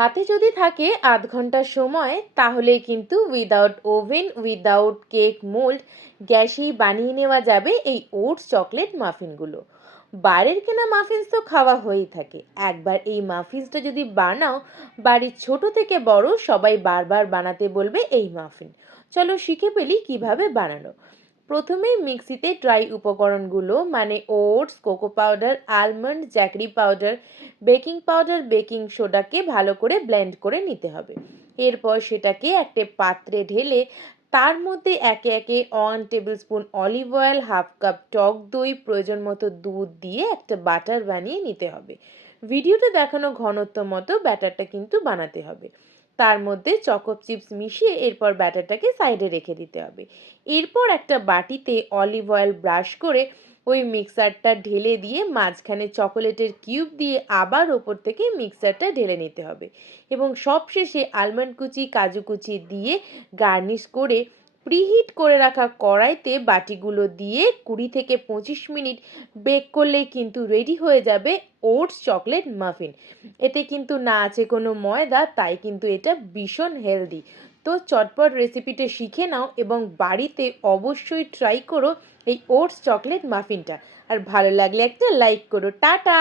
হাতে যদি থাকে আধ ঘন্টার সময় তাহলেই কিন্তু without oven without cake mould গ্যাসেই বানিয়ে নেওয়া যাবে এই ওটস চকলেট মাফিনগুলো। বাইরের কেনা মাফিনস তো খাওয়া হয়েই থাকে, একবার এই মাফিনসটা যদি বানাও বাড়ির ছোট থেকে বড় সবাই বারবার বানাতে বলবে এই মাফিন। চলো শিখে ফেলি কিভাবে বানানো। প্রথমেই মিক্সিতে ড্রাই উপকরণগুলো মানে oats, cocoa powder, almond, jaggery powder, baking powder, baking সোডাকে ভালো করে ব্লেন্ড করে নিতে হবে। এরপর সেটাকে একটা পাত্রে ঢেলে তার মধ্যে একে একে 1 tablespoon olive oil, half cup টক দই, প্রয়োজন মতো দুধ দিয়ে একটা বাটার বানিয়ে নিতে হবে। ভিডিওতে দেখানো ঘনত্ব মতো ব্যাটারটা কিন্তু বানাতে হবে। তার মধ্যে চকো চিপস মিশিয়ে এরপর ব্যাটারটাকে সাইডে রেখে দিতে হবে। এরপর একটা বাটিতে অলিভ অয়েল ব্রাশ করে ওই মিক্সারটা ঢেলে দিয়ে মাঝখানে চকোলেটের কিউব দিয়ে আবার ওপর থেকে মিক্সারটা ঢেলে নিতে হবে এবং সবশেষে আলমন্ড কুচি, কাজু কুচি দিয়ে গার্নিশ করে প্রিহিট করে রাখা কড়াইতে বাটিগুলো দিয়ে 20 থেকে 25 মিনিট বেক করলেই কিন্তু রেডি হয়ে যাবে ওটস চকলেট মাফিন। এতে কিন্তু না আছে কোনো ময়দা, তাই কিন্তু এটা ভীষণ হেলদি। তো চটপট রেসিপিটা শিখে নাও এবং বাড়িতে অবশ্যই ট্রাই করো এই ওটস চকলেট মাফিনটা। আর ভালো লাগলে একটা লাইক করো। টাটা।